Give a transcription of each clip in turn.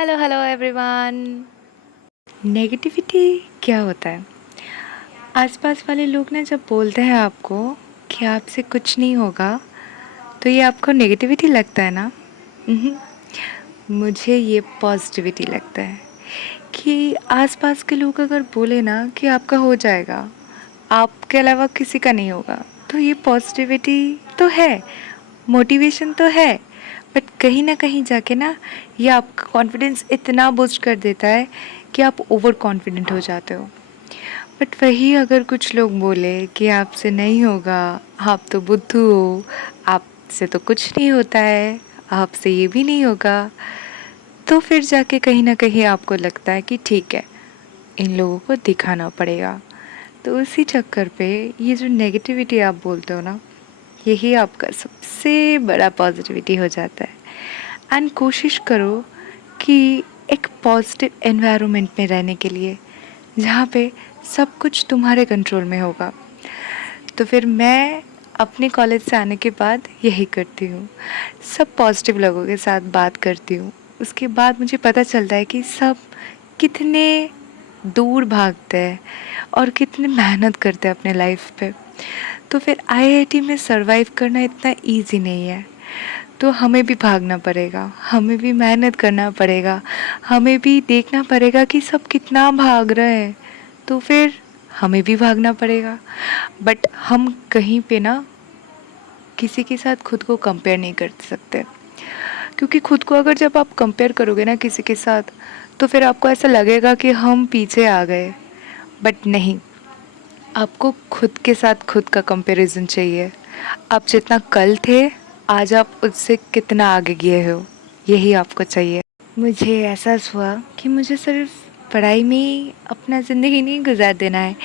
Hello hello everyone. Negativity क्या होता है? आसपास वाले लोग ना जब बोलते हैं आपको कि आपसे कुछ नहीं होगा, तो ये आपको नेगेटिविटी लगता है ना? उहुँ, मुझे ये पॉजिटिविटी लगता है कि आसपास के लोग अगर बोले ना कि आपका हो जाएगा, आपके अलावा किसी का नहीं होगा, तो ये पॉजिटिविटी तो है, मोटिवेशन तो है, बट कहीं ना कहीं जाके ना ये आपका कॉन्फिडेंस इतना बूस्ट कर देता है कि आप ओवर कॉन्फिडेंट हो जाते हो। बट वही अगर कुछ लोग बोले कि आपसे नहीं होगा, आप तो बुद्धू हो, आपसे तो कुछ नहीं होता है, आपसे ये भी नहीं होगा, तो फिर जाके कहीं ना कहीं आपको लगता है कि ठीक है, इन लोगों को दिखाना पड़ेगा। तो उसी चक्कर पे ये जो नेगेटिविटी आप बोलते हो ना, यही आपका सबसे बड़ा पॉजिटिविटी हो जाता है। एंड कोशिश करो कि एक पॉजिटिव एनवायरनमेंट में रहने के लिए, जहाँ पे सब कुछ तुम्हारे कंट्रोल में होगा। तो फिर मैं अपने कॉलेज से आने के बाद यही करती हूँ, सब पॉजिटिव लोगों के साथ बात करती हूँ। उसके बाद मुझे पता चलता है कि सब कितने दूर भागते हैं और कितनी मेहनत करते हैं अपने लाइफ पे। तो फिर आईआईटी में सरवाइव करना इतना इजी नहीं है, तो हमें भी भागना पड़ेगा, हमें भी मेहनत करना पड़ेगा, हमें भी देखना पड़ेगा कि सब कितना भाग रहे हैं, तो फिर हमें भी भागना पड़ेगा। बट हम कहीं पे ना किसी के साथ खुद को कंपेयर नहीं कर सकते, क्योंकि खुद को अगर जब आप कंपेयर करोगे ना किसी के साथ, तो फिर आपको ऐसा लगेगा कि हम पीछे आ गए। बट नहीं, आपको खुद के साथ खुद का कंपैरिजन चाहिए। आप जितना कल थे, आज आप उससे कितना आगे गए हो, यही आपको चाहिए। मुझे एहसास हुआ कि मुझे सिर्फ पढ़ाई में ही अपना ज़िंदगी नहीं गुजार देना है,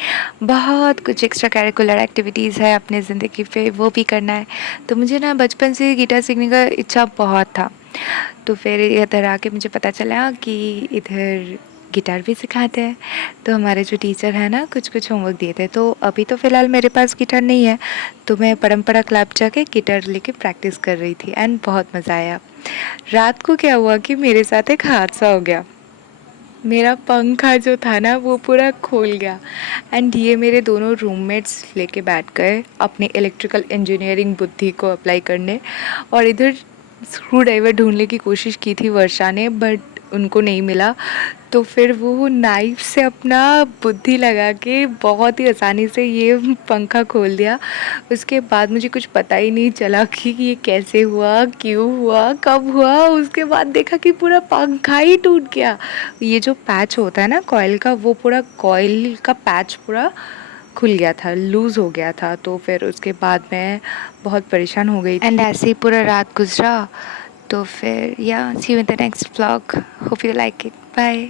बहुत कुछ एक्स्ट्रा करिकुलर एक्टिविटीज़ है अपने ज़िंदगी पे, वो भी करना है। तो मुझे ना बचपन से गिटार सीखने का इच्छा बहुत था। तो फिर इधर आके मुझे पता चला कि इधर गिटार भी सिखाते हैं। तो हमारे जो टीचर हैं ना, कुछ कुछ होमवर्क दिए थे। तो अभी तो फ़िलहाल मेरे पास गिटार नहीं है, तो मैं परंपरा क्लब जाके गिटार लेके प्रैक्टिस कर रही थी एंड बहुत मज़ा आया। रात को क्या हुआ कि मेरे साथ एक हादसा हो गया। मेरा पंखा जो था ना वो पूरा खोल गया एंड ये मेरे दोनों रूममेट्स लेके बैठ गए अपनी इलेक्ट्रिकल इंजीनियरिंग बुद्धि को अप्लाई करने, और इधर स्क्रू ड्राइवर ढूंढने की कोशिश की थी वर्षा ने, बट उनको नहीं मिला। तो फिर वो नाइफ से अपना बुद्धि लगा के बहुत ही आसानी से ये पंखा खोल दिया। उसके बाद मुझे कुछ पता ही नहीं चला कि ये कैसे हुआ, क्यों हुआ, कब हुआ। उसके बाद देखा कि पूरा पंखा ही टूट गया। ये जो पैच होता है ना कॉइल का, वो पूरा कॉइल का पैच पूरा खुल गया था, लूज़ हो गया था। तो फिर उसके बाद मैं बहुत परेशान हो गई एंड ऐसे ही पूरा रात गुजरा। तो फिर या see you in the next vlog, hope you like it, bye.